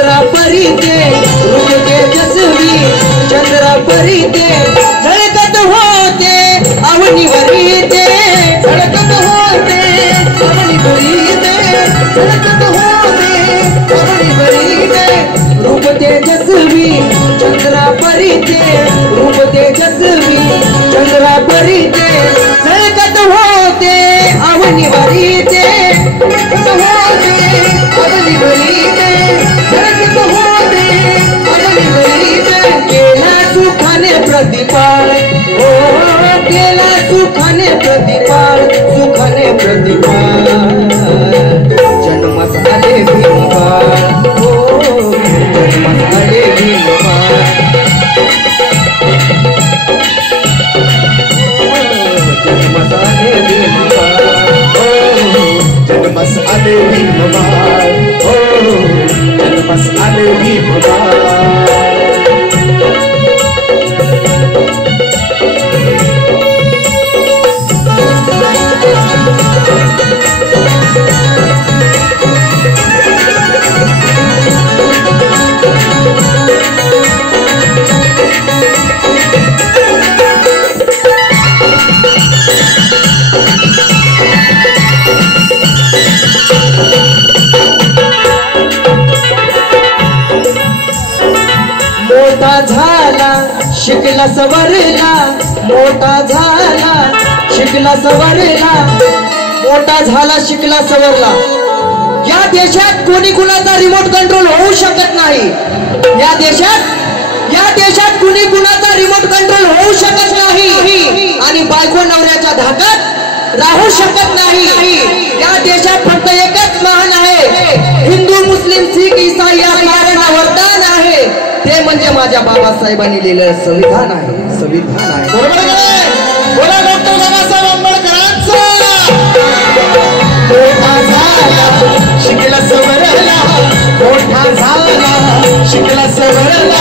चंद्रा परीते रूप तेजस्वी चंद्रा परीते झळकत होते अवनीवरीते झळकत होते अवनीवरीते झळकत होते अवनीवरीते रूप तेजस्वी चंद्रा परीते रूप तेजस्वी चंद्रा परीते झळकत होते अवनीवरीते झळकत होते अवनीवरीते झळकत होते अवनीवरीते केला सुखाने प्रतिपाळ ओ केला सुखाने प्रतिपाळ सुखाने प्रतिपाळ जन्मास आले भीमबाळ ओ जन्मास आले भीमबाळ जन्मास आले भीमबाळ ओ जन्मास आले भीमबाळ ओ जन्मास आले भीमबाळ मोठा झाला शिकला सवरला मोठा झाला शिकला सवरला मोठा झाला शिकला सवरला या देशात कोणी कुणाचा रिमोट कंट्रोल होऊ शकत नाही या देशात कुणी कुणाचा रिमोट कंट्रोल होऊ शकत नाही आणि बायको नवऱ्याच्या धाकात राहू शकत नाही या देशात फक्त एकच महान आहे हिंदू मुस्लिम सिख ईसाई या साऱ्यांना वरदान आहे ते म्हणजे माझ्या बाबासाहेबांनी लिहिलेलं संविधान आहे संविधान आहे बरोबर आहे बोला डॉक्टर बाबासाहेब आंबेडकरांचा मोठा झाला शिकला सवरला मोठा झाला शिकला सवरला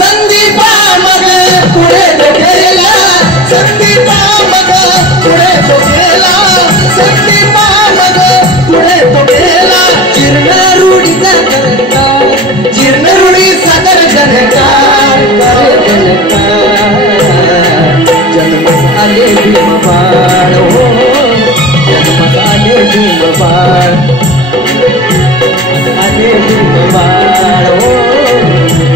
संदीपा मग पुढे तो गेला संदीपा मग पुढे तो गेला संदीपा मग पुढे तो गेला जीर्ण रूढीचा सागर जनकार जन्मास आले भीमबाळ हो जन्मास आले भीमबाळ आले भीमबाळ हो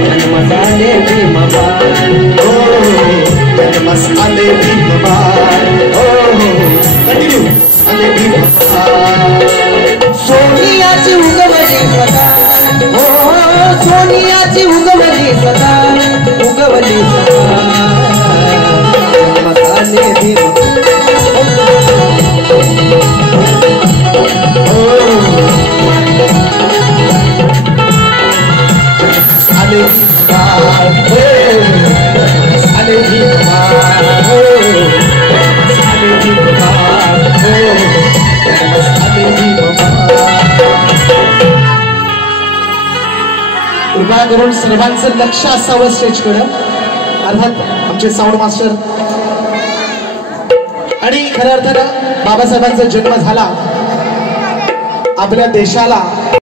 जन्मास आले भीमबाळ हो जन्मास आले भीमबाळ हो कंटिन्यू आले भीमबाळ सोनियाची उगवली सदा हो सोनियाची उगवली सदा उगवली सदा मसाले आले कृपया करून सर्वांचं लक्ष असावं स्टेजकडे अर्थात आमचे साऊंड मास्टर आणि खऱ्या अर्थानं बाबासाहेबांचा जन्म झाला आपल्या देशाला